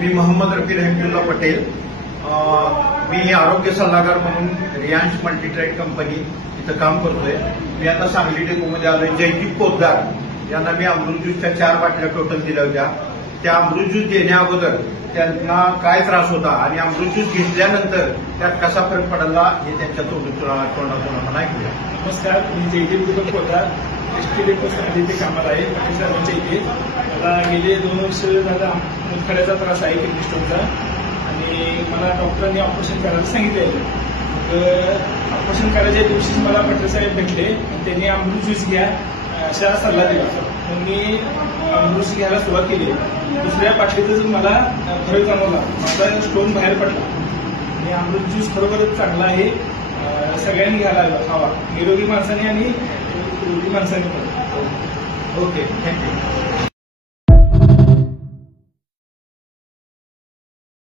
मी मोहम्मद रफी रहमतुल्ला पटेल. मी आरोग्य सल्लागार म्हणून रियांश मल्टीट्रेड कंपनी इथं काम करतोय. मी आता सांगली डेपोमध्ये आलोय. जयदीप पोद्दार यांना मी अमृत ज्यूसच्या 4 बाटल्या टोटल दिल्या होत्या. त्या अमृत ज्यूस देण्या अगोदर त्यांना काय त्रास होता आणि अमृत ज्यूस घेतल्यानंतर त्यात कसा फरक पडला हे त्यांच्या तोंडातून आपण ऐकूया. नमस्कार, मी जयदीप पोद्दार एसटी डेपो सांगली इथे कामाला आहे. पाटील साहेबांच्या इथे मला गेले 2 वर्ष झाला मुतखड्याचा त्रास आहे, किडनी स्टोनचा. आणि मला डॉक्टरांनी ऑपरेशन करायला सांगितलेलं. ऑपरेशन करायच्या दिवशीच मला पाटील साहेब भेटले. त्यांनी अमृत ज्यूस घ्या असा सल्ला दिला. मग मी अमृत ज्यूस घ्यायला सुरुवात केली. दुसऱ्या पाठीतच मला फरक जाणवला, माझा स्टोन बाहेर पडला. आणि अमृत ज्यूस खरोखरच चांगला आहे, सगळ्यांनी घ्यायला हवा, निरोगी माणसाने आणि रोगी माणसाने पण. Okay, thank you.